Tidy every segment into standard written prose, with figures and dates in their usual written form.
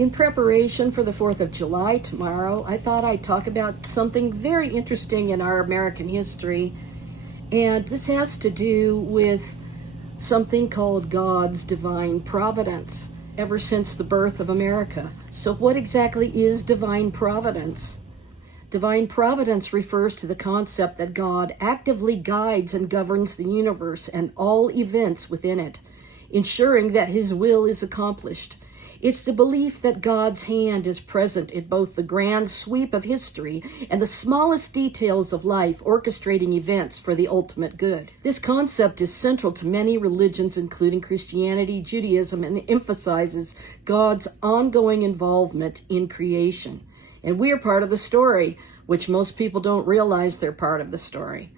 In preparation for the 4th of July tomorrow, I thought I'd talk about something very interesting in our American history, and this has to do with something called God's divine providence ever since the birth of America. So what exactly is divine providence? Divine providence refers to the concept that God actively guides and governs the universe and all events within it, ensuring that his will is accomplished. It's the belief that God's hand is present in both the grand sweep of history and the smallest details of life, orchestrating events for the ultimate good. This concept is central to many religions, including Christianity, Judaism, and emphasizes God's ongoing involvement in creation. And we are part of the story, which most people don't realize they're part of the story.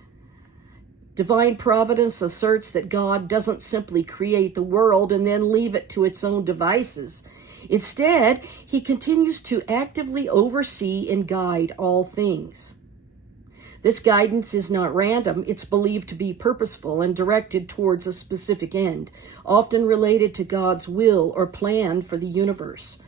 Divine providence asserts that God doesn't simply create the world and then leave it to its own devices. Instead, he continues to actively oversee and guide all things. This guidance is not random. It's believed to be purposeful and directed towards a specific end, often related to God's will or plan for the universe.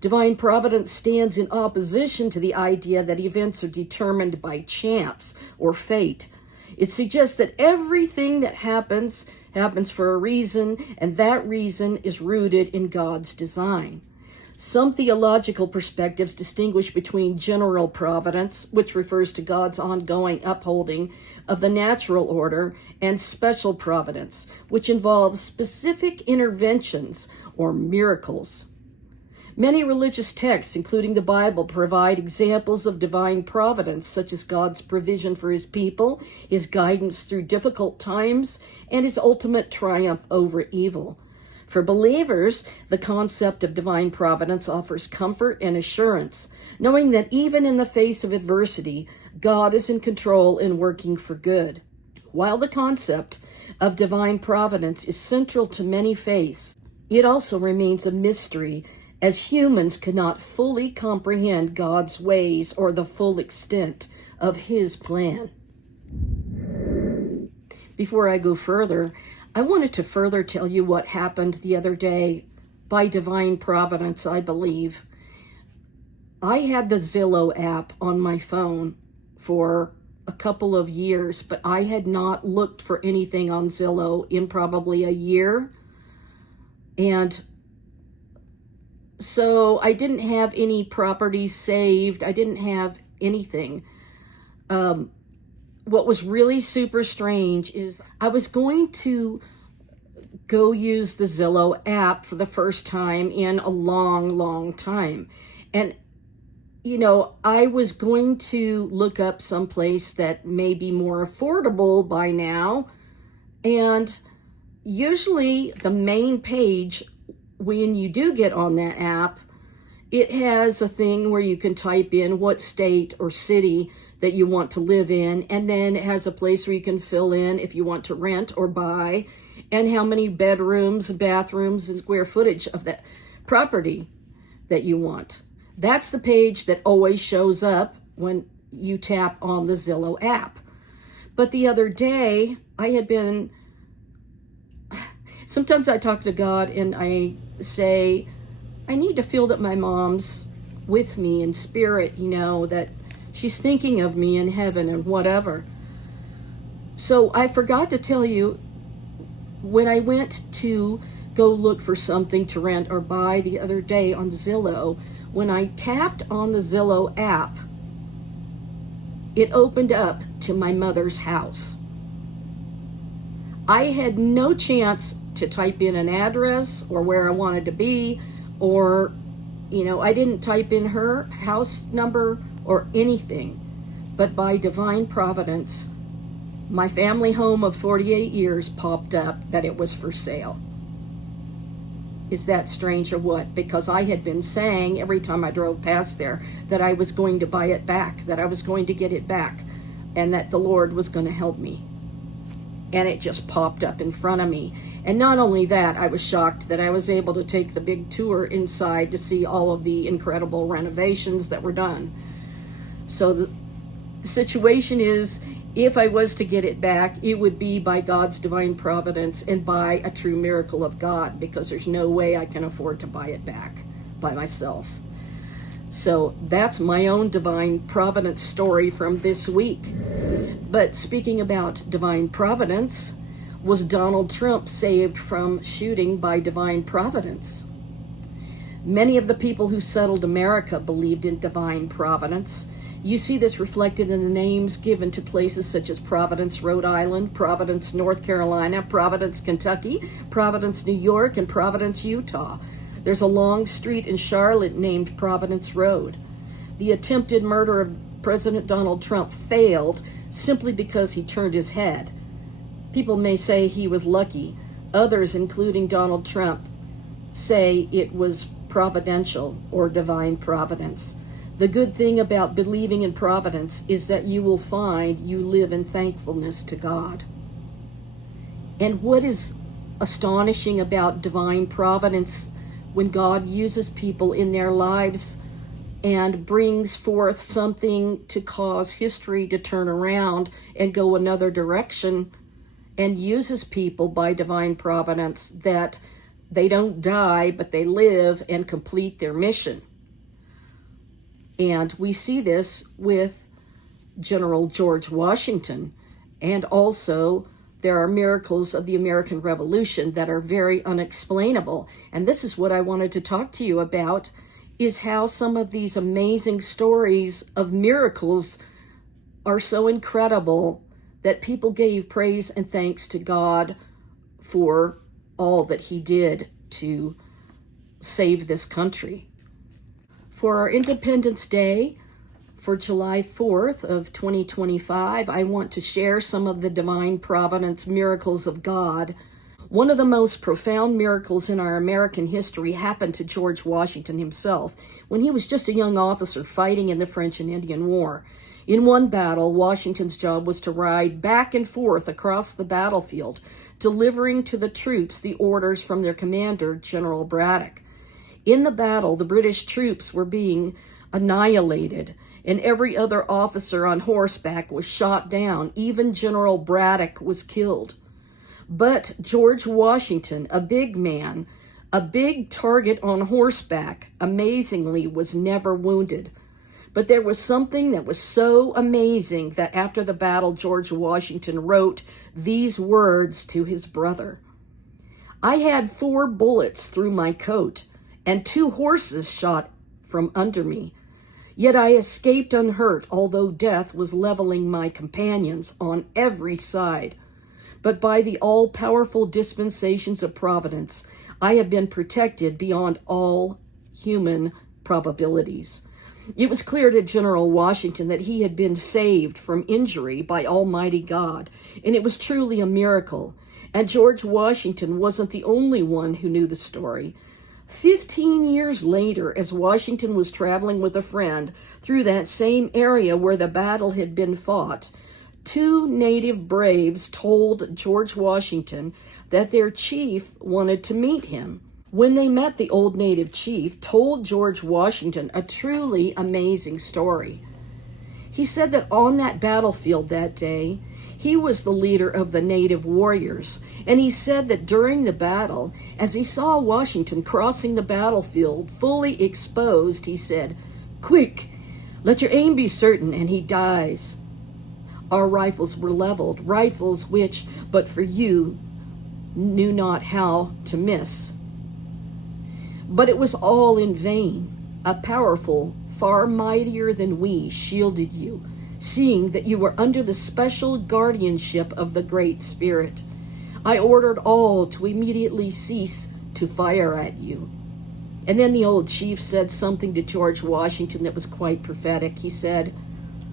Divine providence stands in opposition to the idea that events are determined by chance or fate. It suggests that everything that happens for a reason, and that reason is rooted in God's design. Some theological perspectives distinguish between general providence, which refers to God's ongoing upholding of the natural order, and special providence, which involves specific interventions or miracles. Many religious texts, including the Bible, provide examples of divine providence, such as God's provision for his people, his guidance through difficult times, and his ultimate triumph over evil. For believers, the concept of divine providence offers comfort and assurance, knowing that even in the face of adversity, God is in control and working for good. While the concept of divine providence is central to many faiths, it also remains a mystery, as humans cannot fully comprehend God's ways or the full extent of his plan. Before I go further, I wanted to further tell you what happened the other day by divine providence, I believe. I had the Zillow app on my phone for a couple of years, but I had not looked for anything on Zillow in probably a year. And so I didn't have any properties saved. I didn't have anything. What was really super strange is I was going to go use the Zillow app for the first time in a long, long time. And, I was going to look up someplace that may be more affordable by now. And usually the main page, when you do get on that app, it has a thing where you can type in what state or city that you want to live in, and then it has a place where you can fill in if you want to rent or buy, and how many bedrooms, bathrooms, and square footage of that property that you want. That's the page that always shows up when you tap on the Zillow app. But the other day, sometimes I talk to God and I say, I need to feel that my mom's with me in spirit, that she's thinking of me in heaven and whatever. So I forgot to tell you, when I went to go look for something to rent or buy the other day on Zillow, when I tapped on the Zillow app, it opened up to my mother's house. I had no chance to type in an address or where I wanted to be, or, I didn't type in her house number or anything. But by divine providence, my family home of 48 years popped up that it was for sale. Is that strange or what? Because I had been saying every time I drove past there that I was going to buy it back, that I was going to get it back, and that the Lord was going to help me. And it just popped up in front of me. And not only that, I was shocked that I was able to take the big tour inside to see all of the incredible renovations that were done. So the situation is, if I was to get it back, it would be by God's divine providence and by a true miracle of God, because there's no way I can afford to buy it back. by myself. So that's my own divine providence story from this week. But speaking about divine providence, was Donald Trump saved from shooting by divine providence? Many of the people who settled America believed in divine providence. You see this reflected in the names given to places such as Providence, Rhode Island, Providence, North Carolina, Providence, Kentucky, Providence, New York, and Providence, Utah. There's a long street in Charlotte named Providence Road. The attempted murder of President Donald Trump failed simply because he turned his head. People may say he was lucky. Others, including Donald Trump, say it was providential or divine providence. The good thing about believing in providence is that you will find you live in thankfulness to God. And what is astonishing about divine providence when God uses people in their lives and brings forth something to cause history to turn around and go another direction, and uses people by divine providence that they don't die, but they live and complete their mission. And we see this with General George Washington. And also, there are miracles of the American Revolution that are very unexplainable. And this is what I wanted to talk to you about, is how some of these amazing stories of miracles are so incredible that people gave praise and thanks to God for all that he did to save this country. For our Independence Day, for July 4th of 2025, I want to share some of the divine providence miracles of God. One of the most profound miracles in our American history happened to George Washington himself when he was just a young officer fighting in the French and Indian War. In one battle, Washington's job was to ride back and forth across the battlefield, delivering to the troops the orders from their commander, General Braddock. In the battle, the British troops were being annihilated, and every other officer on horseback was shot down. Even General Braddock was killed. But George Washington, a big man, a big target on horseback, amazingly was never wounded. But there was something that was so amazing that after the battle, George Washington wrote these words to his brother. "I had 4 bullets through my coat, and 2 horses shot from under me. Yet I escaped unhurt, although death was leveling my companions on every side. But by the all-powerful dispensations of Providence, I have been protected beyond all human probabilities." It was clear to General Washington that he had been saved from injury by Almighty God, and it was truly a miracle. And George Washington wasn't the only one who knew the story. 15 years later, as Washington was traveling with a friend through that same area where the battle had been fought, 2 native braves told George Washington that their chief wanted to meet him. When they met, the old native chief told George Washington a truly amazing story. He said that on that battlefield that day, he was the leader of the native warriors, and he said that during the battle, as he saw Washington crossing the battlefield, fully exposed, he said, "Quick, let your aim be certain," and he dies. Our rifles were leveled, rifles which, but for you, knew not how to miss. But it was all in vain. A powerful, far mightier than we, shielded you, seeing that you were under the special guardianship of the Great Spirit. I ordered all to immediately cease to fire at you. And then the old chief said something to George Washington that was quite prophetic. He said,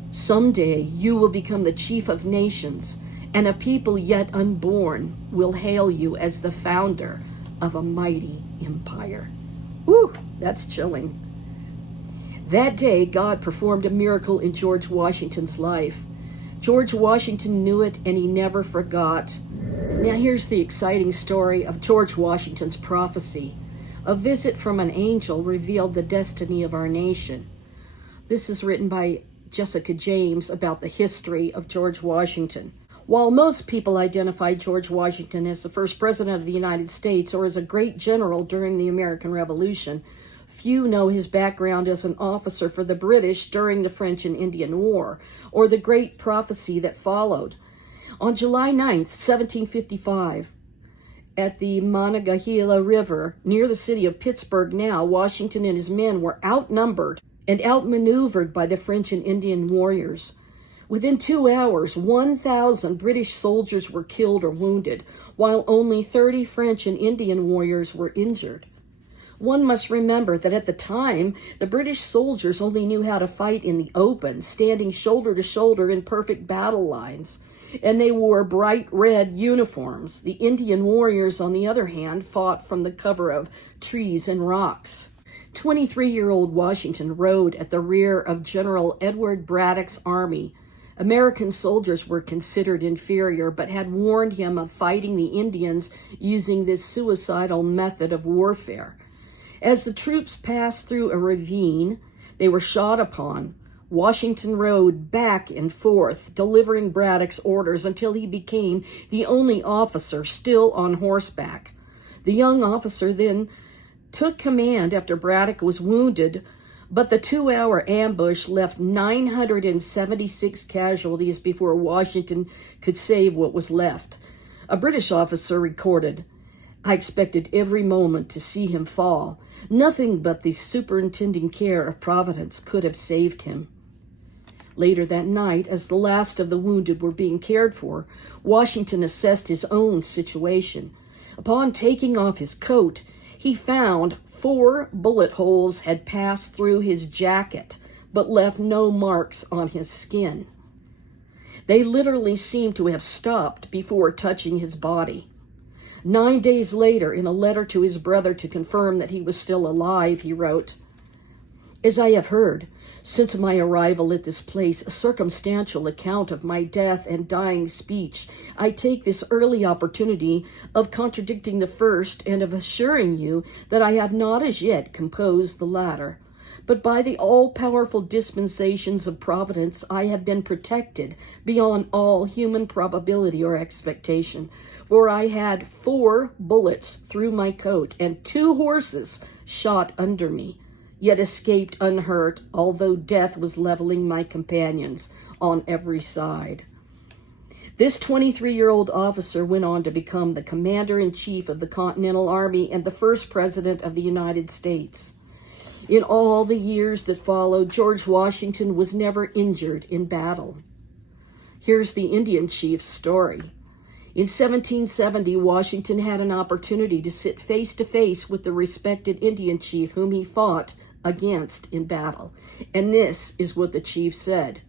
"Someday you will become the chief of nations, and a people yet unborn will hail you as the founder of a mighty empire." Whew, that's chilling. That day, God performed a miracle in George Washington's life. George Washington knew it, and he never forgot. Now here's the exciting story of George Washington's prophecy. A visit from an angel revealed the destiny of our nation. This is written by Jessica James about the history of George Washington. While most people identify George Washington as the first president of the United States or as a great general during the American Revolution, Few know his background as an officer for the British during the French and Indian War, or the great prophecy that followed. On July 9th, 1755, at the Monongahela River, near the city of Pittsburgh now, Washington and his men were outnumbered and outmaneuvered by the French and Indian warriors. Within 2 hours, 1,000 British soldiers were killed or wounded, while only 30 French and Indian warriors were injured. One must remember that at the time, the British soldiers only knew how to fight in the open, standing shoulder to shoulder in perfect battle lines, and they wore bright red uniforms. The Indian warriors, on the other hand, fought from the cover of trees and rocks. 23-year-old Washington rode at the rear of General Edward Braddock's army. American soldiers were considered inferior, but had warned him of fighting the Indians using this suicidal method of warfare. As the troops passed through a ravine, they were shot upon. Washington rode back and forth, delivering Braddock's orders until he became the only officer still on horseback. The young officer then took command after Braddock was wounded, but the 2-hour ambush left 976 casualties before Washington could save what was left. A British officer recorded, "I expected every moment to see him fall. Nothing but the superintending care of Providence could have saved him." Later that night, as the last of the wounded were being cared for, Washington assessed his own situation. Upon taking off his coat, he found 4 bullet holes had passed through his jacket, but left no marks on his skin. They literally seemed to have stopped before touching his body. 9 days later, in a letter to his brother to confirm that he was still alive, he wrote, "As I have heard, since my arrival at this place, a circumstantial account of my death and dying speech, I take this early opportunity of contradicting the first and of assuring you that I have not as yet composed the latter. But by the all-powerful dispensations of Providence, I have been protected beyond all human probability or expectation, for I had 4 bullets through my coat and 2 horses shot under me, yet escaped unhurt, although death was leveling my companions on every side." This 23-year-old officer went on to become the commander-in-chief of the Continental Army and the first president of the United States. In all the years that followed, George Washington was never injured in battle. Here's the Indian chief's story. In 1770, Washington had an opportunity to sit face to face with the respected Indian chief whom he fought against in battle. And this is what the chief said: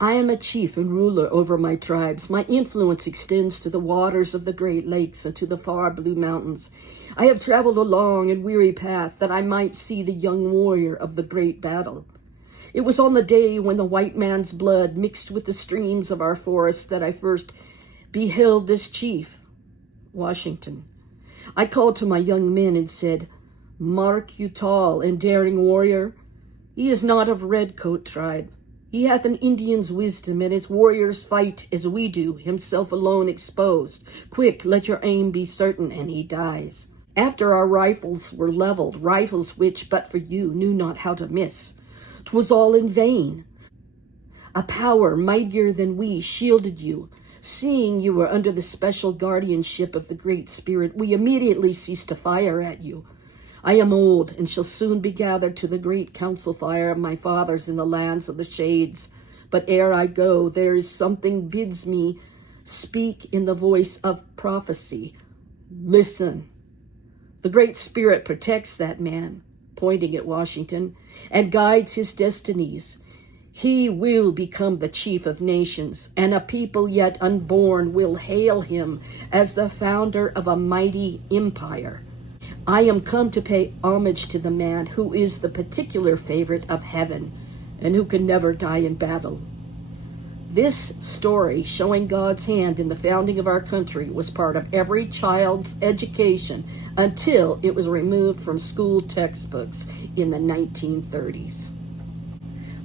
"I am a chief and ruler over my tribes. My influence extends to the waters of the Great Lakes and to the far blue mountains. I have traveled a long and weary path that I might see the young warrior of the great battle. It was on the day when the white man's blood mixed with the streams of our forests that I first beheld this chief, Washington. I called to my young men and said, 'Mark you, tall and daring warrior, he is not of Redcoat tribe. He hath an Indian's wisdom, and his warriors fight as we do, himself alone exposed. Quick, let your aim be certain, and he dies.' After our rifles were leveled, rifles which, but for you, knew not how to miss, 'twas all in vain. A power mightier than we shielded you. Seeing you were under the special guardianship of the Great Spirit, we immediately ceased to fire at you. I am old, and shall soon be gathered to the great council fire of my fathers in the lands of the shades. But ere I go, there is something bids me speak in the voice of prophecy. Listen. The Great Spirit protects that man," pointing at Washington, "and guides his destinies. He will become the chief of nations, and a people yet unborn will hail him as the founder of a mighty empire. I am come to pay homage to the man who is the particular favorite of heaven and who can never die in battle." This story, showing God's hand in the founding of our country, was part of every child's education until it was removed from school textbooks in the 1930s.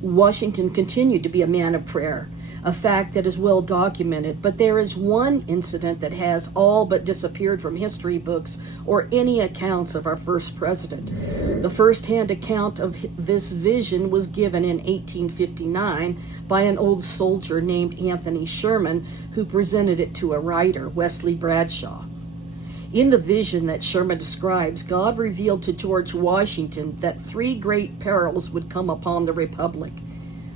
Washington continued to be a man of prayer. a fact that is well documented, but there is one incident that has all but disappeared from history books or any accounts of our first president. The first-hand account of this vision was given in 1859 by an old soldier named Anthony Sherman, who presented it to a writer, Wesley Bradshaw. In the vision that Sherman describes, God revealed to George Washington that 3 great perils would come upon the Republic.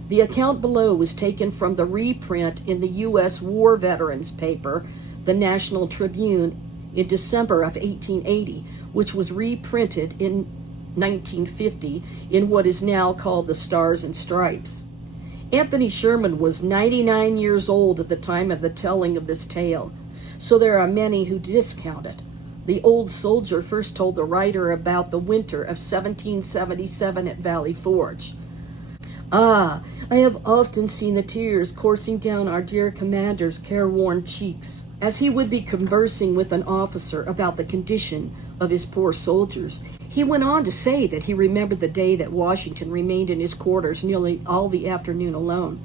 The account below was taken from the reprint in the U.S. War Veterans paper, the National Tribune, in December of 1880, which was reprinted in 1950 in what is now called the Stars and Stripes. Anthony Sherman was 99 years old at the time of the telling of this tale, so there are many who discount it. The old soldier first told the writer about the winter of 1777 at Valley Forge. I have often seen the tears coursing down our dear commander's careworn cheeks as he would be conversing with an officer about the condition of his poor soldiers. He went on to say that he remembered the day that Washington remained in his quarters nearly all the afternoon alone.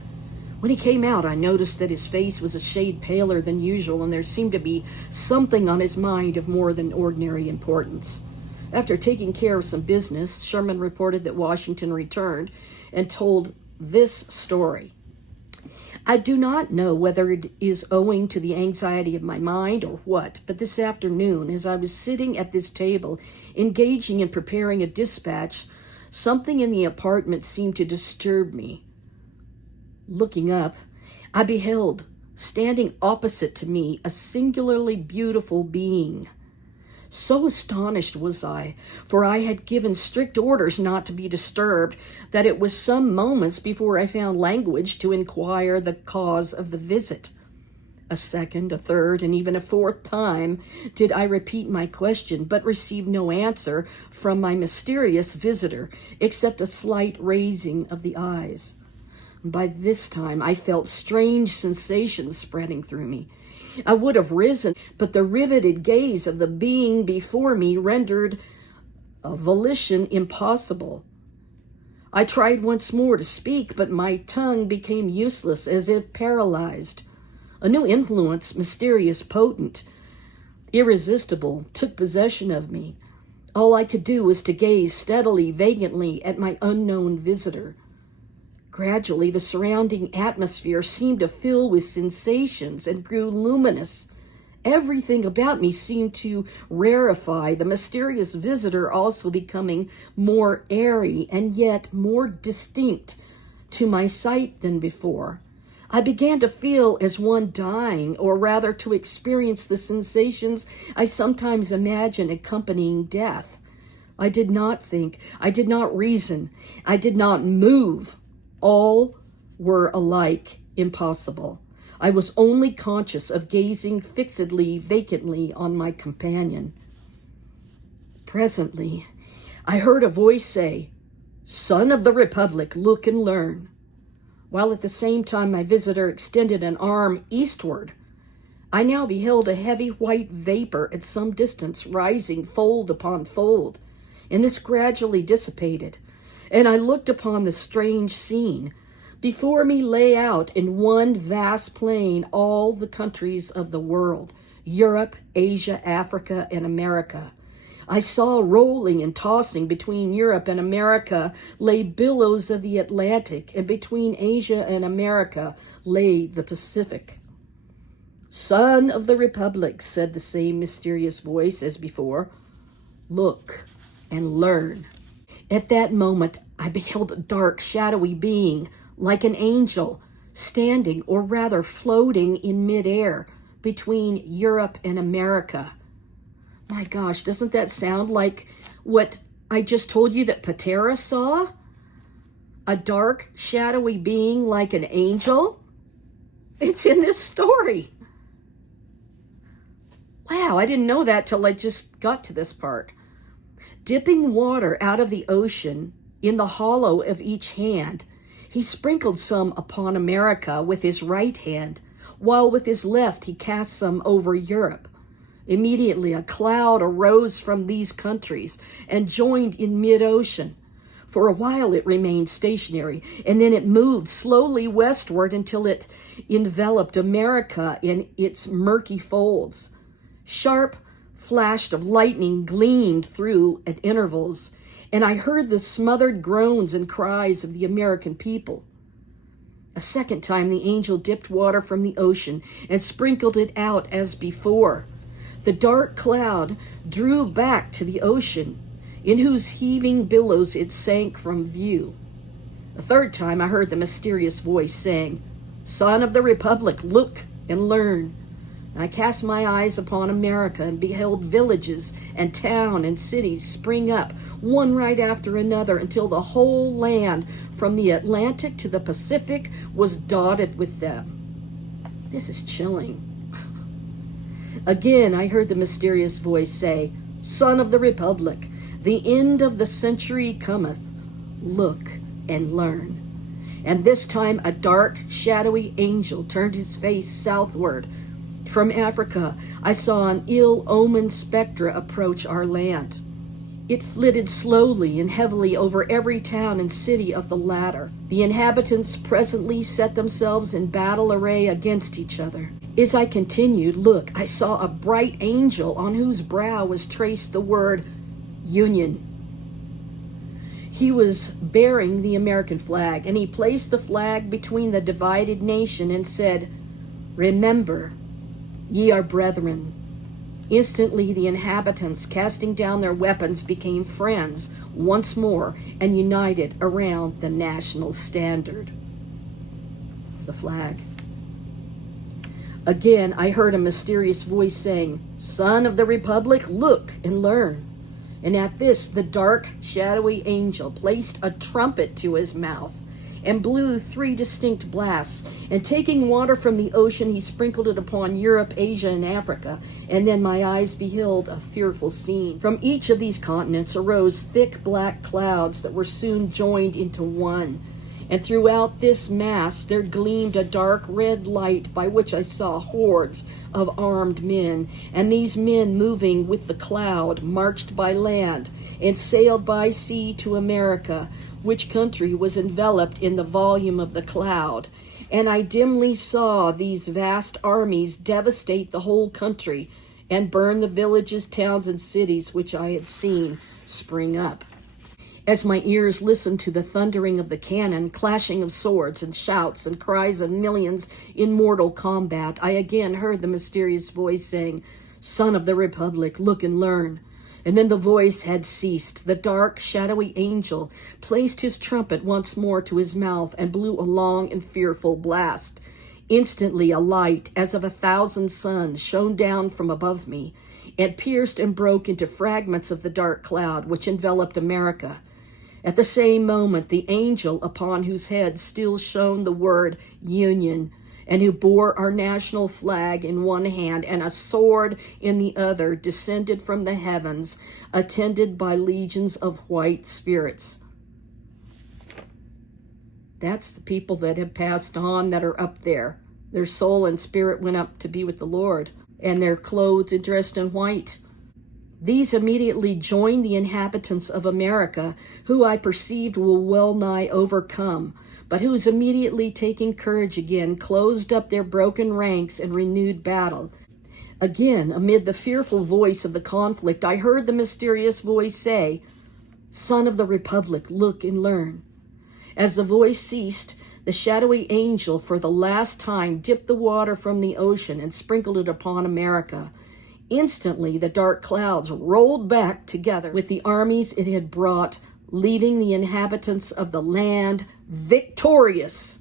When he came out, I noticed that his face was a shade paler than usual, and there seemed to be something on his mind of more than ordinary importance. After taking care of some business, Sherman reported that Washington returned and told this story. I do not know whether it is owing to the anxiety of my mind or what, but this afternoon, as I was sitting at this table, engaging in preparing a dispatch, something in the apartment seemed to disturb me. Looking up, I beheld, standing opposite to me, a singularly beautiful being. So astonished was I, for I had given strict orders not to be disturbed, that it was some moments before I found language to inquire the cause of the visit. A second, a third, and even a 4th time did I repeat my question, but received no answer from my mysterious visitor, except a slight raising of the eyes. By this time, I felt strange sensations spreading through me. I would have risen, but the riveted gaze of the being before me rendered a volition impossible. I tried once more to speak, but my tongue became useless, as if paralyzed. A new influence, mysterious, potent, irresistible, took possession of me. All I could do was to gaze steadily, vacantly at my unknown visitor. Gradually, the surrounding atmosphere seemed to fill with sensations and grew luminous. Everything about me seemed to rarefy, the mysterious visitor also becoming more airy and yet more distinct to my sight than before. I began to feel as one dying, or rather to experience the sensations I sometimes imagine accompanying death. I did not think, I did not reason, I did not move. All were alike impossible. I was only conscious of gazing fixedly, vacantly on my companion. Presently, I heard a voice say, "Son of the Republic, look and learn," while at the same time my visitor extended an arm eastward. I now beheld a heavy white vapor at some distance rising fold upon fold, and this gradually dissipated, and I looked upon the strange scene. Before me lay out in one vast plain all the countries of the world, Europe, Asia, Africa, and America. I saw rolling and tossing between Europe and America lay billows of the Atlantic, and between Asia and America lay the Pacific. "Son of the Republic," said the same mysterious voice as before, "look and learn." At that moment, I beheld a dark, shadowy being, like an angel, standing, or rather floating in midair between Europe and America. My gosh, doesn't that sound like what I just told you that Patera saw? A dark, shadowy being like an angel? It's in this story. Wow, I didn't know that till I just got to this part. Dipping water out of the ocean in the hollow of each hand, he sprinkled some upon America with his right hand, while with his left he cast some over Europe. Immediately a cloud arose from these countries and joined in mid-ocean. For a while it remained stationary, and then it moved slowly westward until it enveloped America in its murky folds. Sharp flash of lightning gleamed through at intervals, and I heard the smothered groans and cries of the American people. A second time the angel dipped water from the ocean and sprinkled it out as before. The dark cloud drew back to the ocean, in whose heaving billows it sank from view. A third time I heard the mysterious voice saying, "Son of the Republic, look and learn." And I cast my eyes upon America and beheld villages and town and cities spring up, one right after another, until the whole land, from the Atlantic to the Pacific, was dotted with them. This is chilling. Again, I heard the mysterious voice say, "Son of the Republic, the end of the century cometh. Look and learn." And this time a dark, shadowy angel turned his face southward. From Africa, I saw an ill-omened spectre approach our land. It flitted slowly and heavily over every town and city of the latter. The inhabitants presently set themselves in battle array against each other. As I continued, look, I saw a bright angel on whose brow was traced the word Union. He was bearing the American flag, and he placed the flag between the divided nation and said, "Remember, ye are brethren." Instantly the inhabitants, casting down their weapons, became friends once more and united around the national standard, the flag. Again, I heard a mysterious voice saying, "Son of the Republic, look and learn." And at this, the dark, shadowy angel placed a trumpet to his mouth and blew 3 distinct blasts. And taking water from the ocean, he sprinkled it upon Europe, Asia, and Africa. And then my eyes beheld a fearful scene. From each of these continents arose thick black clouds that were soon joined into one. And throughout this mass there gleamed a dark red light, by which I saw hordes of armed men. And these men, moving with the cloud, marched by land and sailed by sea to America, which country was enveloped in the volume of the cloud. And I dimly saw these vast armies devastate the whole country and burn the villages, towns, and cities which I had seen spring up. As my ears listened to the thundering of the cannon, clashing of swords, and shouts and cries of millions in mortal combat, I again heard the mysterious voice saying, "Son of the Republic, look and learn." And then the voice had ceased. The dark, shadowy angel placed his trumpet once more to his mouth and blew a long and fearful blast. Instantly a light, as of 1,000 suns, shone down from above me, and pierced and broke into fragments of the dark cloud which enveloped America. At the same moment, the angel upon whose head still shone the word Union, and who bore our national flag in one hand and a sword in the other, descended from the heavens, attended by legions of white spirits. That's the people that have passed on, that are up there. Their soul and spirit went up to be with the Lord, and they're clothed and dressed in white. These immediately joined the inhabitants of America, who I perceived will well nigh overcome, but whose immediately taking courage again closed up their broken ranks and renewed battle. Again, amid the fearful voice of the conflict, I heard the mysterious voice say, "Son of the Republic, look and learn." As the voice ceased, the shadowy angel for the last time dipped the water from the ocean and sprinkled it upon America. Instantly, the dark clouds rolled back together with the armies it had brought, leaving the inhabitants of the land victorious.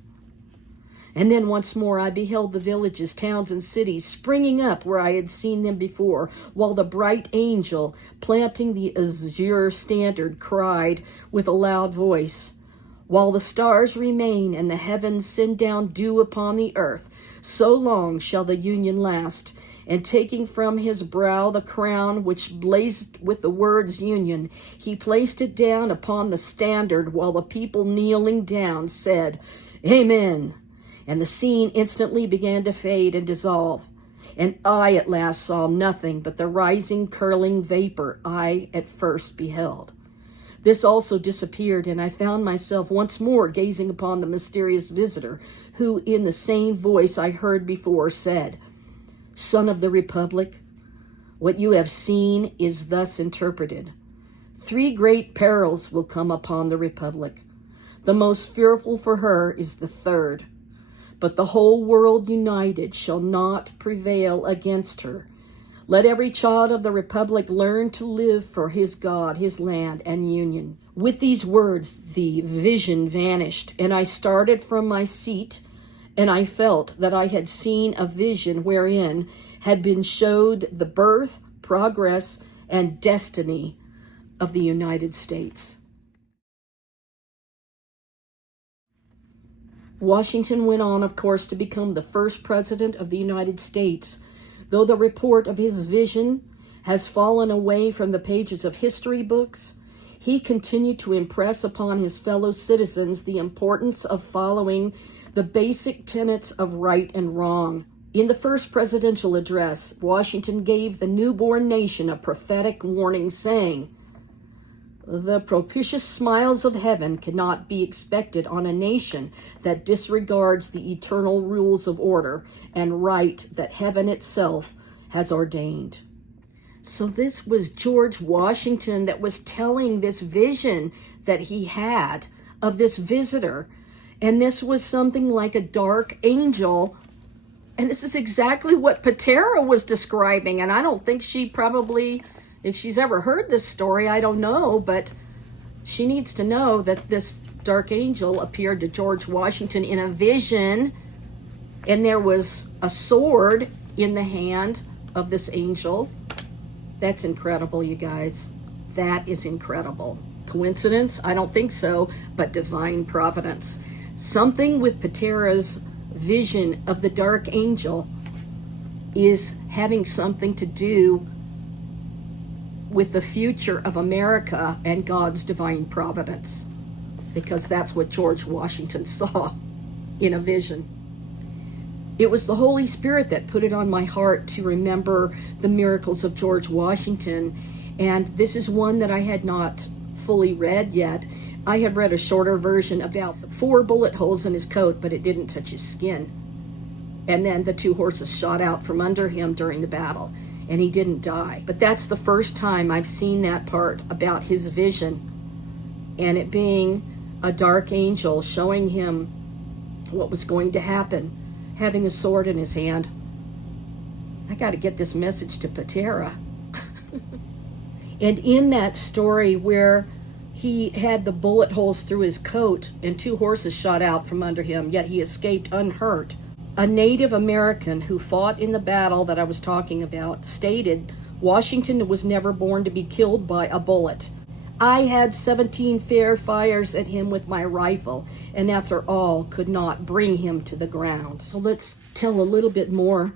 And then once more I beheld the villages, towns, and cities springing up where I had seen them before, while the bright angel, planting the azure standard, cried with a loud voice, "While the stars remain and the heavens send down dew upon the earth, so long shall the Union last." And taking from his brow the crown which blazed with the words Union, he placed it down upon the standard, while the people kneeling down said, "Amen." And the scene instantly began to fade and dissolve. And I at last saw nothing but the rising, curling vapor I at first beheld. This also disappeared, and I found myself once more gazing upon the mysterious visitor, who, in the same voice I heard before, said, "Son of the Republic, what you have seen is thus interpreted. 3 great perils will come upon the Republic. The most fearful for her is the 3rd. But the whole world united shall not prevail against her. Let every child of the Republic learn to live for his God, his land, and union." With these words, the vision vanished, and I started from my seat, and I felt that I had seen a vision wherein had been showed the birth, progress, and destiny of the United States. Washington went on, of course, to become the first president of the United States. Though the report of his vision has fallen away from the pages of history books, he continued to impress upon his fellow citizens the importance of following the basic tenets of right and wrong. In the first presidential address, Washington gave the newborn nation a prophetic warning, saying, "The propitious smiles of heaven cannot be expected on a nation that disregards the eternal rules of order and right that heaven itself has ordained." So this was George Washington that was telling this vision that he had of this visitor. And this was something like a dark angel. And this is exactly what Patera was describing. And I don't think she probably, if she's ever heard this story, I don't know, but she needs to know that this dark angel appeared to George Washington in a vision, and there was a sword in the hand of this angel. That's incredible, you guys. That is incredible. Coincidence? I don't think so, but divine providence. Something with Patera's vision of the dark angel is having something to do with the future of America and God's divine providence, because that's what George Washington saw in a vision. It was the Holy Spirit that put it on my heart to remember the miracles of George Washington, and this is one that I had not fully read yet. I had read a shorter version about 4 bullet holes in his coat, but it didn't touch his skin. And then the 2 horses shot out from under him during the battle, and he didn't die. But that's the first time I've seen that part about his vision, and it being a dark angel showing him what was going to happen, having a sword in his hand. I got to get this message to Patera. And in that story where he had the bullet holes through his coat and 2 horses shot out from under him, yet he escaped unhurt, a Native American who fought in the battle that I was talking about stated, "Washington was never born to be killed by a bullet. I had 17 fair fires at him with my rifle, and after all could not bring him to the ground." So let's tell a little bit more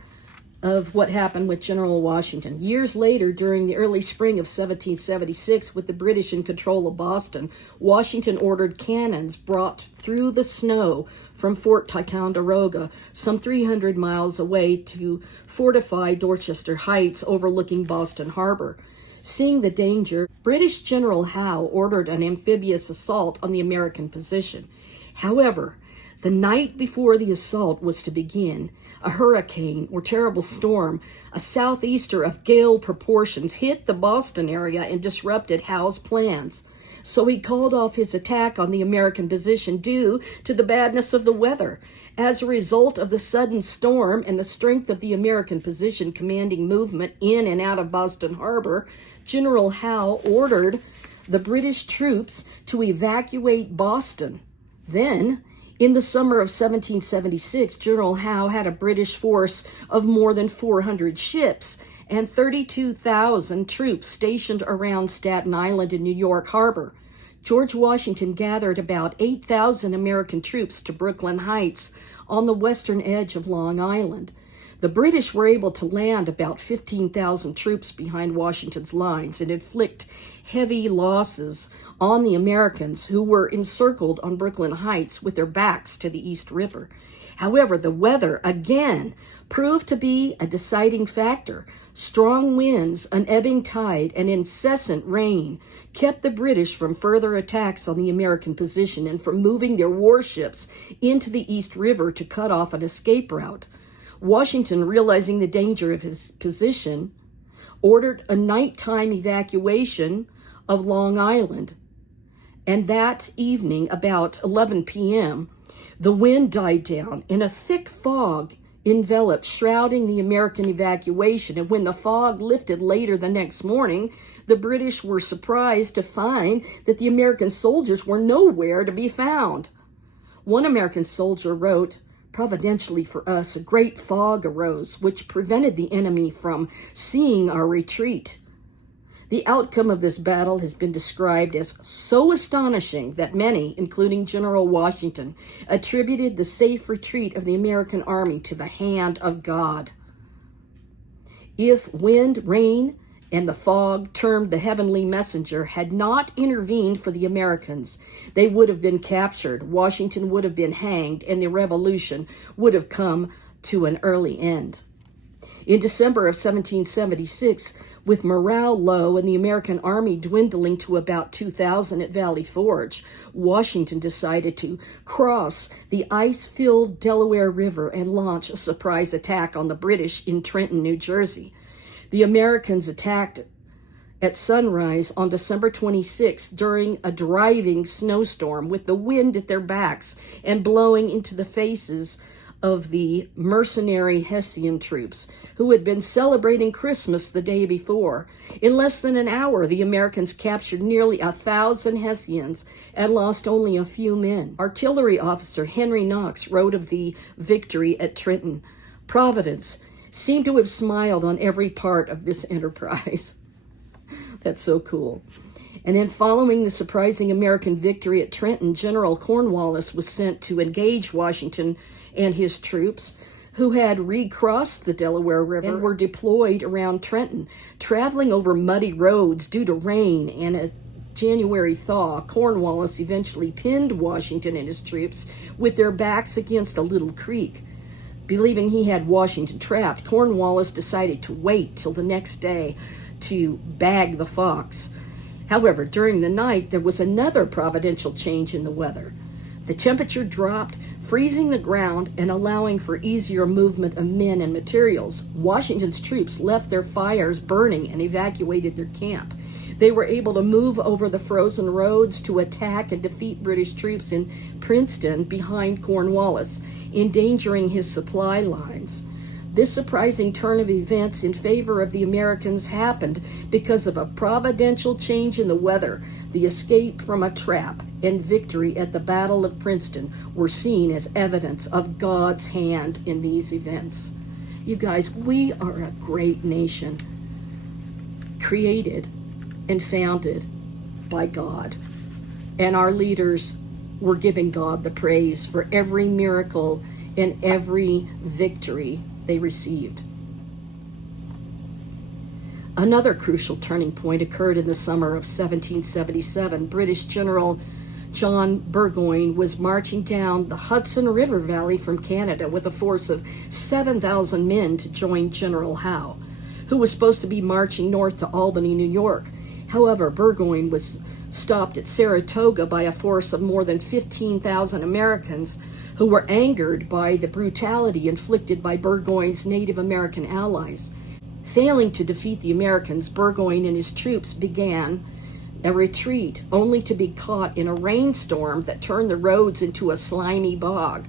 of what happened with General Washington. Years later, during the early spring of 1776, with the British in control of Boston, Washington ordered cannons brought through the snow from Fort Ticonderoga, some 300 miles away, to fortify Dorchester Heights overlooking Boston Harbor. Seeing the danger, British General Howe ordered an amphibious assault on the American position. However, the night before the assault was to begin, a hurricane or terrible storm, a southeaster of gale proportions, hit the Boston area and disrupted Howe's plans. So he called off his attack on the American position due to the badness of the weather. As a result of the sudden storm and the strength of the American position commanding movement in and out of Boston Harbor, General Howe ordered the British troops to evacuate Boston. Then, in the summer of 1776, General Howe had a British force of more than 400 ships and 32,000 troops stationed around Staten Island and New York Harbor. George Washington gathered about 8,000 American troops to Brooklyn Heights on the western edge of Long Island. The British were able to land about 15,000 troops behind Washington's lines and inflict heavy losses on the Americans, who were encircled on Brooklyn Heights with their backs to the East River. However, the weather again proved to be a deciding factor. Strong winds, an ebbing tide, and incessant rain kept the British from further attacks on the American position and from moving their warships into the East River to cut off an escape route. Washington, realizing the danger of his position, ordered a nighttime evacuation of Long Island. And that evening, about 11 p.m., the wind died down and a thick fog enveloped, shrouding the American evacuation. And when the fog lifted later the next morning, the British were surprised to find that the American soldiers were nowhere to be found. One American soldier wrote, "Providentially for us, a great fog arose, which prevented the enemy from seeing our retreat." The outcome of this battle has been described as so astonishing that many, including General Washington, attributed the safe retreat of the American army to the hand of God. If wind, rain, and the fog, termed the heavenly messenger, had not intervened for the Americans, they would have been captured, Washington would have been hanged, and the revolution would have come to an early end. In December of 1776, with morale low and the American army dwindling to about 2,000 at Valley Forge, Washington decided to cross the ice-filled Delaware River and launch a surprise attack on the British in Trenton, New Jersey. The Americans attacked at sunrise on December 26 during a driving snowstorm with the wind at their backs and blowing into the faces of the mercenary Hessian troops who had been celebrating Christmas the day before. In less than an hour, the Americans captured nearly 1,000 Hessians and lost only a few men. Artillery officer Henry Knox wrote of the victory at Trenton, "Providence seemed to have smiled on every part of this enterprise." That's so cool. And then following the surprising American victory at Trenton, General Cornwallis was sent to engage Washington and his troops, who had recrossed the Delaware River and were deployed around Trenton. Traveling over muddy roads due to rain and a January thaw, Cornwallis eventually pinned Washington and his troops with their backs against a little creek. Believing he had Washington trapped, Cornwallis decided to wait till the next day to bag the fox. However, during the night, there was another providential change in the weather. The temperature dropped, freezing the ground and allowing for easier movement of men and materials. Washington's troops left their fires burning and evacuated their camp. They were able to move over the frozen roads to attack and defeat British troops in Princeton behind Cornwallis, endangering his supply lines. This surprising turn of events in favor of the Americans happened because of a providential change in the weather. The escape from a trap and victory at the Battle of Princeton were seen as evidence of God's hand in these events. You guys, we are a great nation, created and founded by God. And our leaders were giving God the praise for every miracle and every victory they received. Another crucial turning point occurred in the summer of 1777. British General John Burgoyne was marching down the Hudson River Valley from Canada with a force of 7,000 men to join General Howe, who was supposed to be marching north to Albany, New York. However, Burgoyne was stopped at Saratoga by a force of more than 15,000 Americans who were angered by the brutality inflicted by Burgoyne's Native American allies. Failing to defeat the Americans, Burgoyne and his troops began a retreat, only to be caught in a rainstorm that turned the roads into a slimy bog.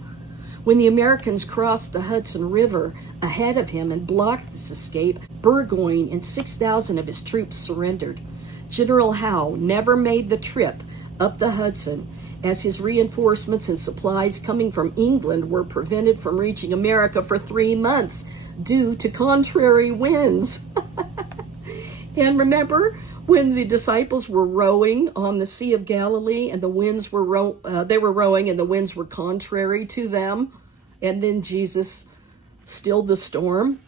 When the Americans crossed the Hudson River ahead of him and blocked this escape, Burgoyne and 6,000 of his troops surrendered. General Howe never made the trip up the Hudson, as his reinforcements and supplies coming from England were prevented from reaching America for 3 months due to contrary winds. And remember when the disciples were rowing on the Sea of Galilee and the winds were they were rowing and the winds were contrary to them, and then Jesus stilled the storm?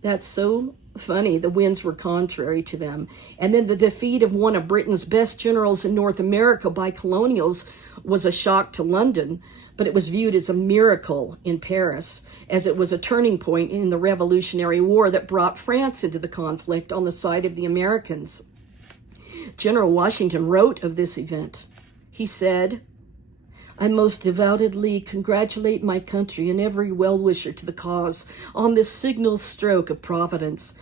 That's so funny, the winds were contrary to them. And then the defeat of one of Britain's best generals in North America by colonials was a shock to London, but it was viewed as a miracle in Paris, as it was a turning point in the Revolutionary War that brought France into the conflict on the side of the Americans. General Washington wrote of this event. He said, "I most devoutly congratulate my country and every well-wisher to the cause on this signal stroke of Providence."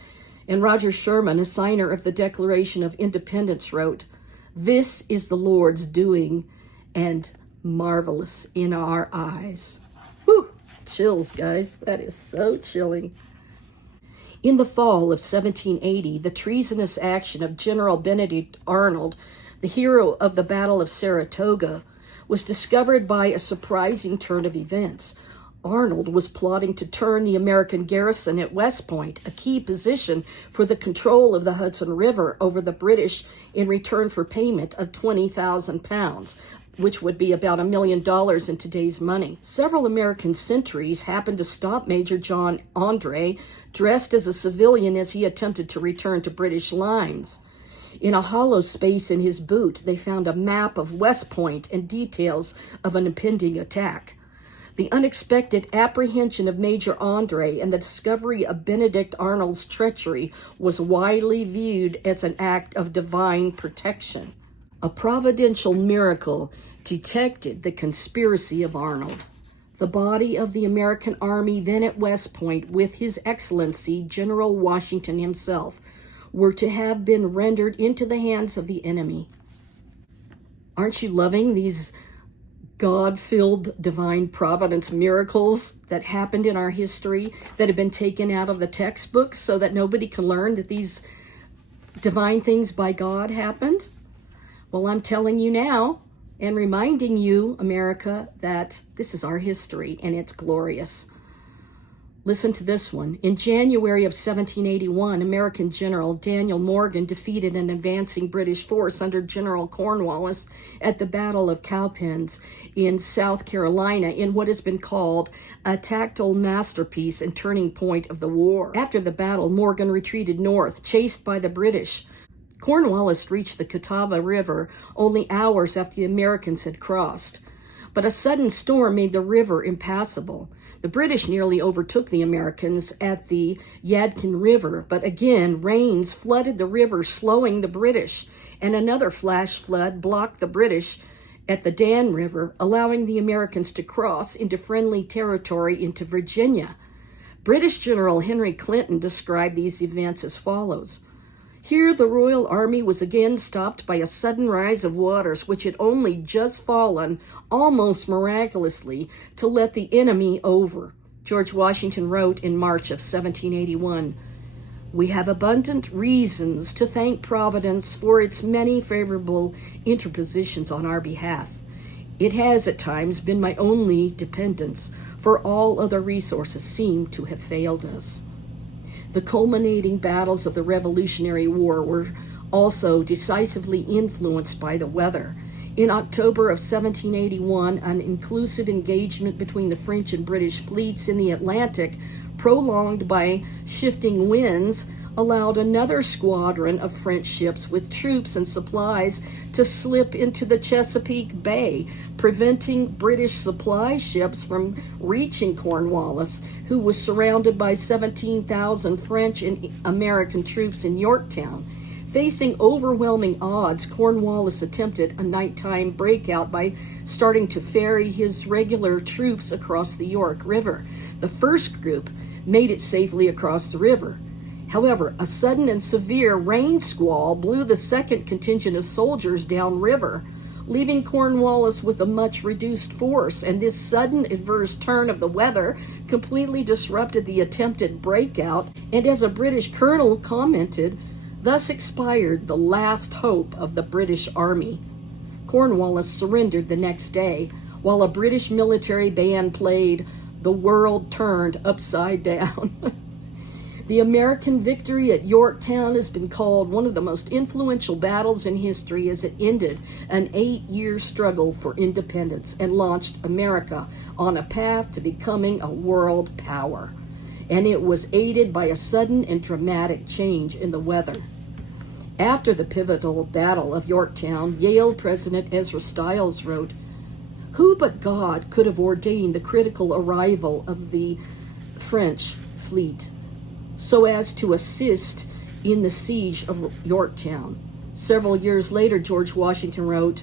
And Roger Sherman, a signer of the Declaration of Independence, wrote, "This is the Lord's doing and marvelous in our eyes." Whew, chills, guys. That is so chilling. In the fall of 1780, the treasonous action of General Benedict Arnold, the hero of the Battle of Saratoga, was discovered by a surprising turn of events. Arnold was plotting to turn the American garrison at West Point, a key position for the control of the Hudson River, over the British in return for payment of 20,000 pounds, which would be about $1 million in today's money. Several American sentries happened to stop Major John Andre, dressed as a civilian, as he attempted to return to British lines. In a hollow space in his boot, they found a map of West Point and details of an impending attack. The unexpected apprehension of Major Andre and the discovery of Benedict Arnold's treachery was widely viewed as an act of divine protection. A providential miracle detected the conspiracy of Arnold. The body of the American army then at West Point, with His Excellency General Washington himself, were to have been rendered into the hands of the enemy. Aren't you loving these God-filled divine providence miracles that happened in our history that have been taken out of the textbooks so that nobody can learn that these divine things by God happened? Well, I'm telling you now and reminding you, America, that this is our history and it's glorious. Listen to this one. In January of 1781, American General Daniel Morgan defeated an advancing British force under General Cornwallis at the Battle of Cowpens in South Carolina in what has been called a tactile masterpiece and turning point of the war. After the battle, Morgan retreated north, chased by the British. Cornwallis reached the Catawba River only hours after the Americans had crossed. But a sudden storm made the river impassable. The British nearly overtook the Americans at the Yadkin River, but again, rains flooded the river, slowing the British, and another flash flood blocked the British at the Dan River, allowing the Americans to cross into friendly territory into Virginia. British General Henry Clinton described these events as follows. Here the Royal Army was again stopped by a sudden rise of waters which had only just fallen, almost miraculously, to let the enemy over. George Washington wrote in March of 1781, "We have abundant reasons to thank Providence for its many favorable interpositions on our behalf. It has at times been my only dependence, for all other resources seem to have failed us." The culminating battles of the Revolutionary War were also decisively influenced by the weather. In October of 1781, an inclusive engagement between the French and British fleets in the Atlantic, prolonged by shifting winds, allowed another squadron of French ships with troops and supplies to slip into the Chesapeake Bay, preventing British supply ships from reaching Cornwallis, who was surrounded by 17,000 French and American troops in Yorktown. Facing overwhelming odds, Cornwallis attempted a nighttime breakout by starting to ferry his regular troops across the York River. The first group made it safely across the river. However, a sudden and severe rain squall blew the second contingent of soldiers downriver, leaving Cornwallis with a much reduced force, and this sudden adverse turn of the weather completely disrupted the attempted breakout, and as a British colonel commented, thus expired the last hope of the British army. Cornwallis surrendered the next day, while a British military band played "The World Turned Upside Down." The American victory at Yorktown has been called one of the most influential battles in history, as it ended an 8-year struggle for independence and launched America on a path to becoming a world power. and it was aided by a sudden and dramatic change in the weather. After the pivotal Battle of Yorktown, Yale President Ezra Stiles wrote, "Who but God could have ordained the critical arrival of the French fleet so as to assist in the siege of Yorktown?" Several years later, George Washington wrote,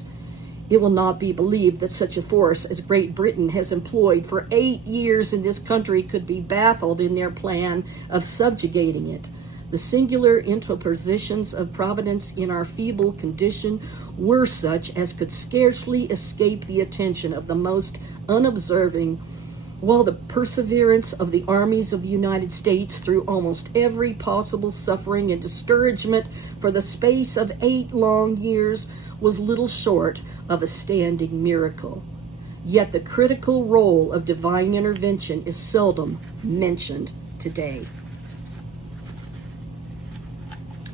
"It will not be believed that such a force as Great Britain has employed for 8 years in this country could be baffled in their plan of subjugating it. The singular interpositions of Providence in our feeble condition were such as could scarcely escape the attention of the most unobserving, while the perseverance of the armies of the United States through almost every possible suffering and discouragement for the space of 8 long years was little short of a standing miracle. Yet the critical role of divine intervention is seldom mentioned today."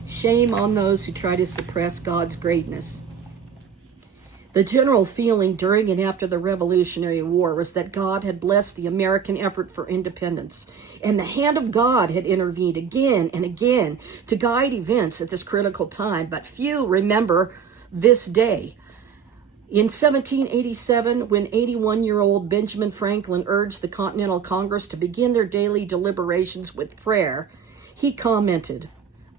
Shame on those who try to suppress God's greatness. The general feeling during and after the Revolutionary War was that God had blessed the American effort for independence, and the hand of God had intervened again and again to guide events at this critical time, but few remember this day. In 1787, when 81-year-old Benjamin Franklin urged the Continental Congress to begin their daily deliberations with prayer, he commented,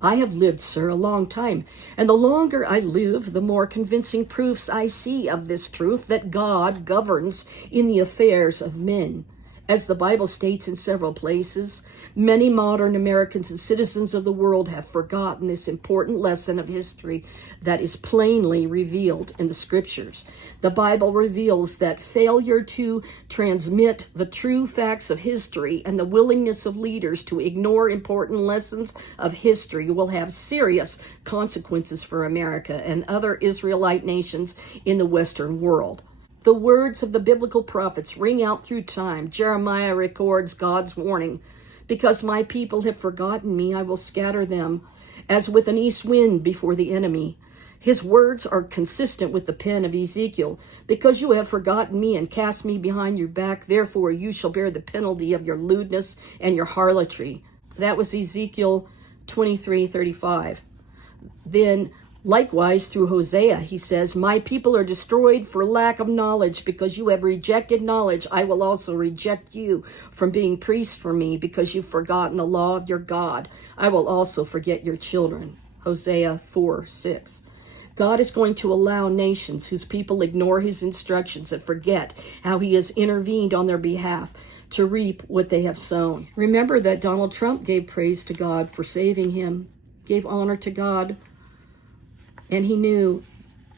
"I have lived, sir, a long time, and the longer I live, the more convincing proofs I see of this truth that God governs in the affairs of men. As the Bible states in several places, many modern Americans and citizens of the world have forgotten this important lesson of history that is plainly revealed in the Scriptures. The Bible reveals that failure to transmit the true facts of history and the willingness of leaders to ignore important lessons of history will have serious consequences for America and other Israelite nations in the Western world. The words of the biblical prophets ring out through time. Jeremiah records God's warning, "Because my people have forgotten me, I will scatter them as with an east wind before the enemy." His words are consistent with the pen of Ezekiel. "Because you have forgotten me and cast me behind your back, therefore you shall bear the penalty of your lewdness and your harlotry." That was Ezekiel 23:35. Then, likewise, through Hosea, he says, "My people are destroyed for lack of knowledge. Because you have rejected knowledge, I will also reject you from being priests for me. Because you've forgotten the law of your God, I will also forget your children." Hosea 4:6. God is going to allow nations whose people ignore his instructions and forget how he has intervened on their behalf to reap what they have sown. Remember that Donald Trump gave praise to God for saving him, gave honor to God, and he knew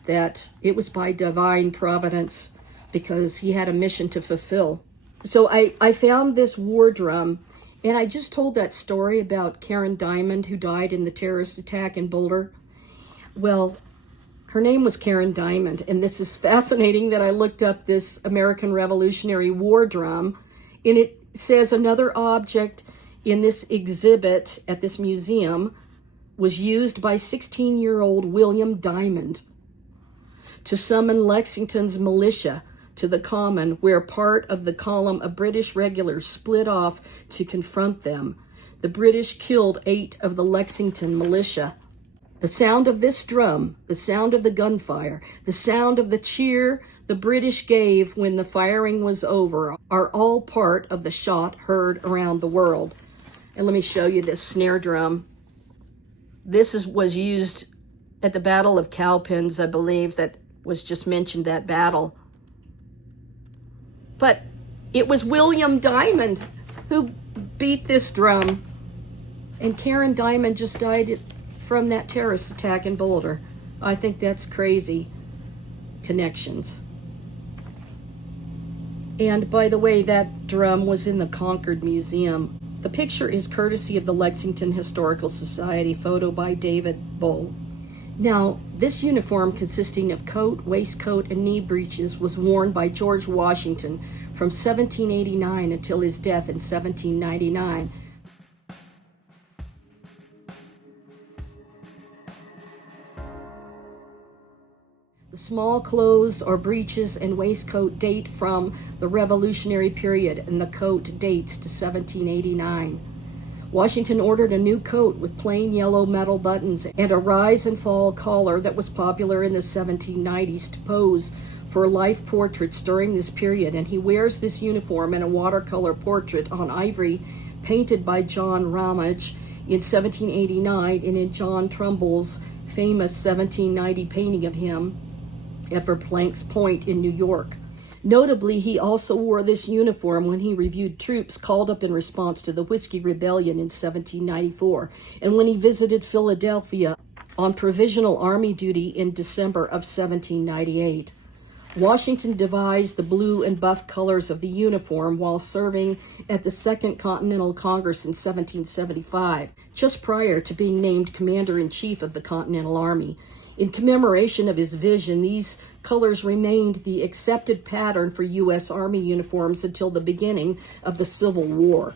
that it was by divine providence because he had a mission to fulfill. So I found this war drum, and I just told that story about Karen Diamond, who died in the terrorist attack in Boulder. Well, her name was Karen Diamond, and this is fascinating that I looked up this American Revolutionary War drum, and it says another object in this exhibit at this museum was used by 16-year-old William Diamond to summon Lexington's militia to the Common, where part of the column of British regulars split off to confront them. The British killed 8 of the Lexington militia. The sound of this drum, the sound of the gunfire, the sound of the cheer the British gave when the firing was over are all part of the shot heard around the world. And let me show you this snare drum. This was used at the Battle of Cowpens, I believe, that was just mentioned, that battle. But it was William Diamond who beat this drum. And Karen Diamond just died from that terrorist attack in Boulder. I think that's crazy connections. And by the way, that drum was in the Concord Museum. The picture is courtesy of the Lexington Historical Society, photo by David Bull. Now, this uniform consisting of coat, waistcoat, and knee breeches was worn by George Washington from 1789 until his death in 1799. The Small clothes or breeches and waistcoat date from the Revolutionary period, and the coat dates to 1789. Washington ordered a new coat with plain yellow metal buttons and a rise and fall collar that was popular in the 1790s to pose for life portraits during this period, and he wears this uniform in a watercolor portrait on ivory painted by John Ramage in 1789 and in John Trumbull's famous 1790 painting of him at Verplancks Point in New York. Notably, he also wore this uniform when he reviewed troops called up in response to the Whiskey Rebellion in 1794, and when he visited Philadelphia on Provisional Army duty in December of 1798. Washington devised the blue and buff colors of the uniform while serving at the Second Continental Congress in 1775, just prior to being named Commander-in-Chief of the Continental Army. In commemoration of his vision, these colors remained the accepted pattern for U.S. Army uniforms until the beginning of the Civil War.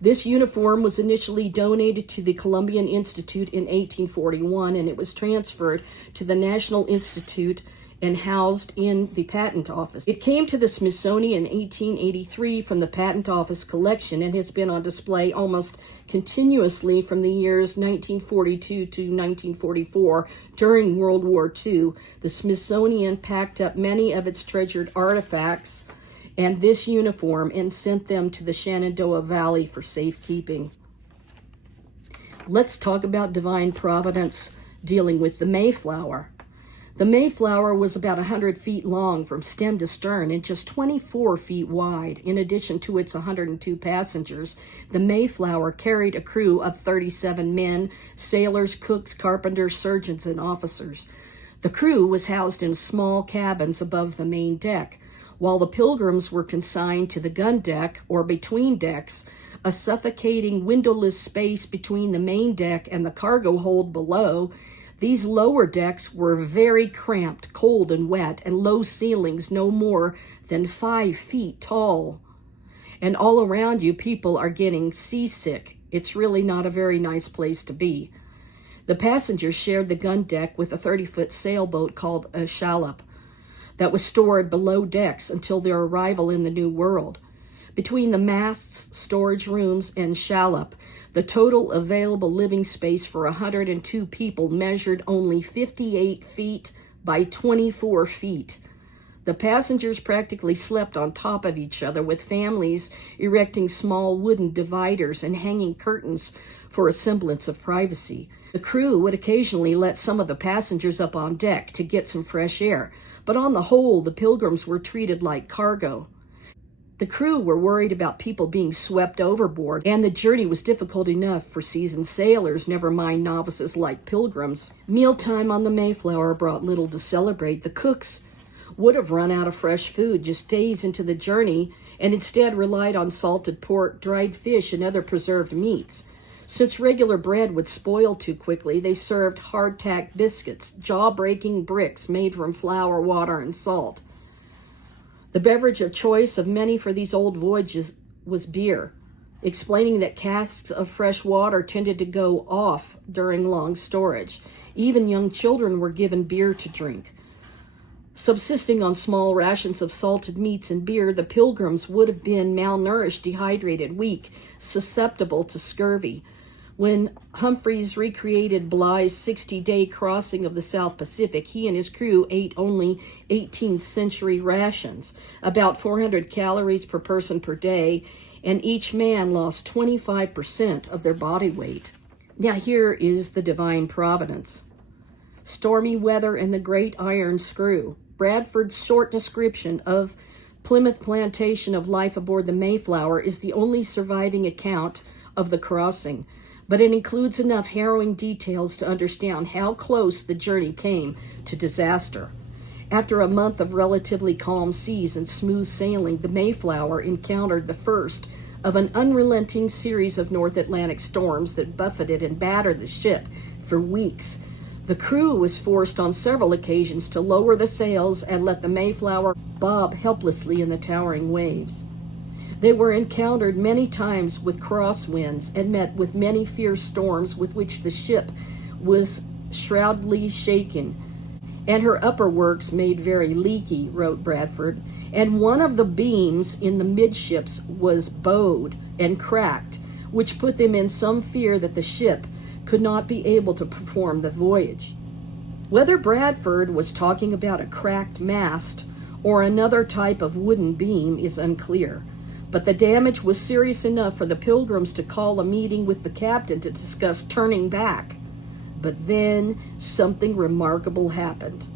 This uniform was initially donated to the Columbian Institute in 1841, and it was transferred to the National Institute and housed in the Patent Office. It came to the Smithsonian in 1883 from the Patent Office collection and has been on display almost continuously from the years 1942 to 1944. During World War II, the Smithsonian packed up many of its treasured artifacts and this uniform and sent them to the Shenandoah Valley for safekeeping. Let's talk about divine providence dealing with the Mayflower. The Mayflower was about 100 feet long from stem to stern and just 24 feet wide. In addition to its 102 passengers, the Mayflower carried a crew of 37 men, sailors, cooks, carpenters, surgeons, and officers. The crew was housed in small cabins above the main deck, while the Pilgrims were consigned to the gun deck or between decks, a suffocating windowless space between the main deck and the cargo hold below. These lower decks were very cramped, cold and wet, and low ceilings no more than 5 feet tall. And all around you, people are getting seasick. It's really not a very nice place to be. The passengers shared the gun deck with a 30-foot sailboat called a shallop that was stored below decks until their arrival in the New World. Between the masts, storage rooms, and shallop, the total available living space for 102 people measured only 58 feet by 24 feet. The passengers practically slept on top of each other, with families erecting small wooden dividers and hanging curtains for a semblance of privacy. The crew would occasionally let some of the passengers up on deck to get some fresh air, but on the whole, the Pilgrims were treated like cargo. The crew were worried about people being swept overboard, and the journey was difficult enough for seasoned sailors, never mind novices like Pilgrims. Mealtime on the Mayflower brought little to celebrate. The cooks would have run out of fresh food just days into the journey and instead relied on salted pork, dried fish, and other preserved meats. Since regular bread would spoil too quickly, they served hardtack biscuits, jaw-breaking bricks made from flour, water, and salt. The beverage of choice of many for these old voyages was beer, explaining that casks of fresh water tended to go off during long storage. Even young children were given beer to drink. Subsisting on small rations of salted meats and beer, the Pilgrims would have been malnourished, dehydrated, weak, susceptible to scurvy. When Humphreys recreated Bligh's 60-day crossing of the South Pacific, he and his crew ate only 18th century rations, about 400 calories per person per day, and each man lost 25% of their body weight. Now here is the divine providence. Stormy weather and the great iron screw. Bradford's short description of Plymouth plantation of life aboard the Mayflower is the only surviving account of the crossing, but it includes enough harrowing details to understand how close the journey came to disaster. After a month of relatively calm seas and smooth sailing, the Mayflower encountered the first of an unrelenting series of North Atlantic storms that buffeted and battered the ship for weeks. The crew was forced on several occasions to lower the sails and let the Mayflower bob helplessly in the towering waves. They were encountered many times with crosswinds and met with many fierce storms with which the ship was shroudedly shaken. and her upper works made very leaky, wrote Bradford, and one of the beams in the midships was bowed and cracked, which put them in some fear that the ship could not be able to perform the voyage. Whether Bradford was talking about a cracked mast or another type of wooden beam is unclear, but the damage was serious enough for the Pilgrims to call a meeting with the captain to discuss turning back. But then something remarkable happened.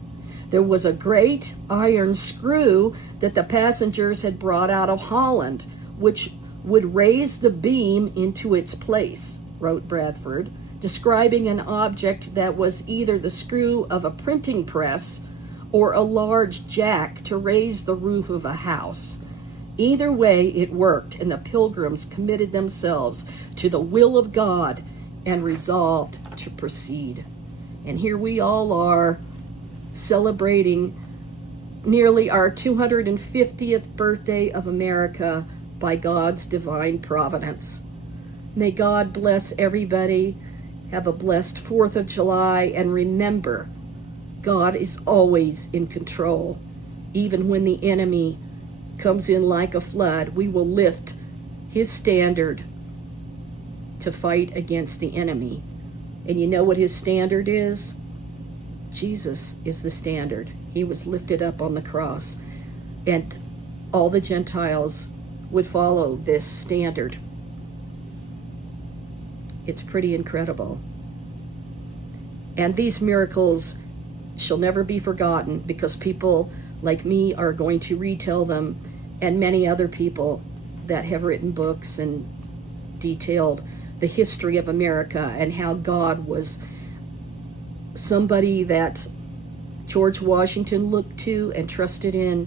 There was a great iron screw that the passengers had brought out of Holland, which would raise the beam into its place, wrote Bradford, describing an object that was either the screw of a printing press or a large jack to raise the roof of a house. Either way, it worked, and the Pilgrims committed themselves to the will of God and resolved to proceed. And here we all are, celebrating nearly our 250th birthday of America by God's divine providence. May God bless everybody. Have a blessed 4th of July, and remember, God is always in control. Even when the enemy comes in like a flood, we will lift his standard to fight against the enemy. And you know what his standard is? Jesus is the standard. He was lifted up on the cross, and all the Gentiles would follow this standard. It's pretty incredible. And these miracles shall never be forgotten, because people like me are going to retell them, and many other people that have written books and detailed the history of America and how God was somebody that George Washington looked to and trusted in.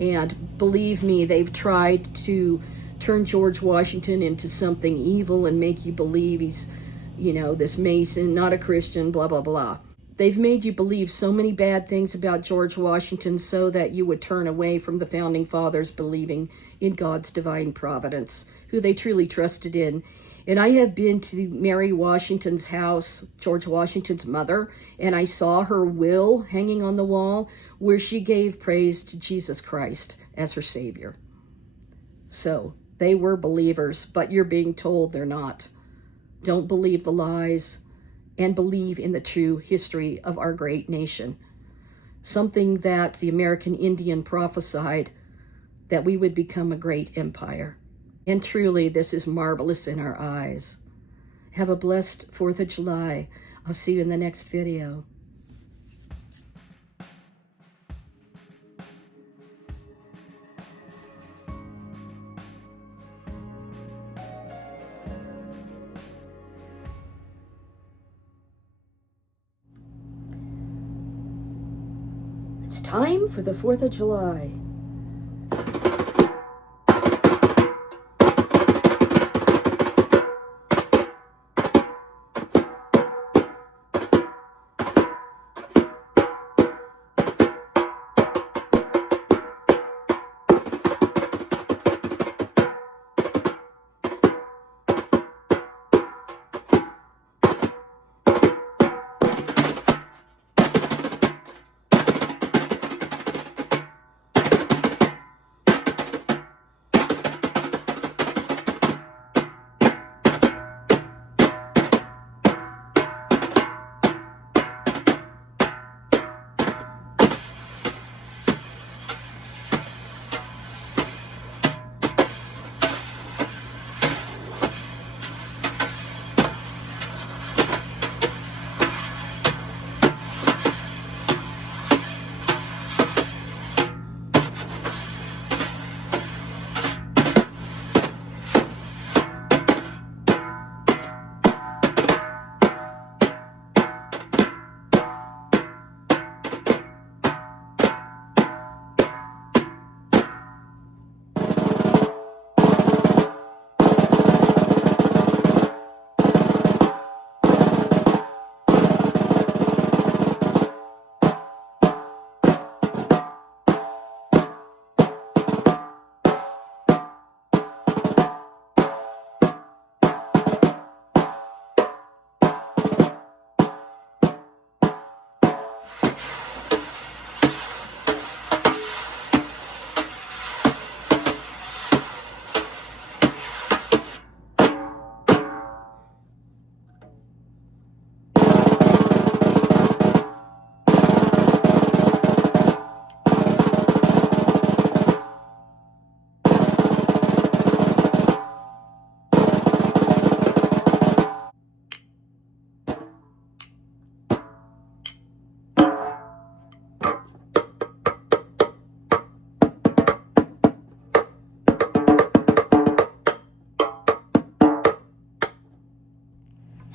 And believe me, they've tried to turn George Washington into something evil and make you believe he's, this Mason, not a Christian, blah, blah, blah. They've made you believe so many bad things about George Washington so that you would turn away from the Founding Fathers believing in God's divine providence, who they truly trusted in. And I have been to Mary Washington's house, George Washington's mother, and I saw her will hanging on the wall where she gave praise to Jesus Christ as her Savior. So they were believers, but you're being told they're not. Don't believe the lies, and believe in the true history of our great nation. Something that the American Indian prophesied, that we would become a great empire. And truly, this is marvelous in our eyes. Have a blessed 4th of July. I'll see you in the next video. It's time for the 4th of July.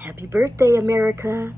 Happy birthday, America.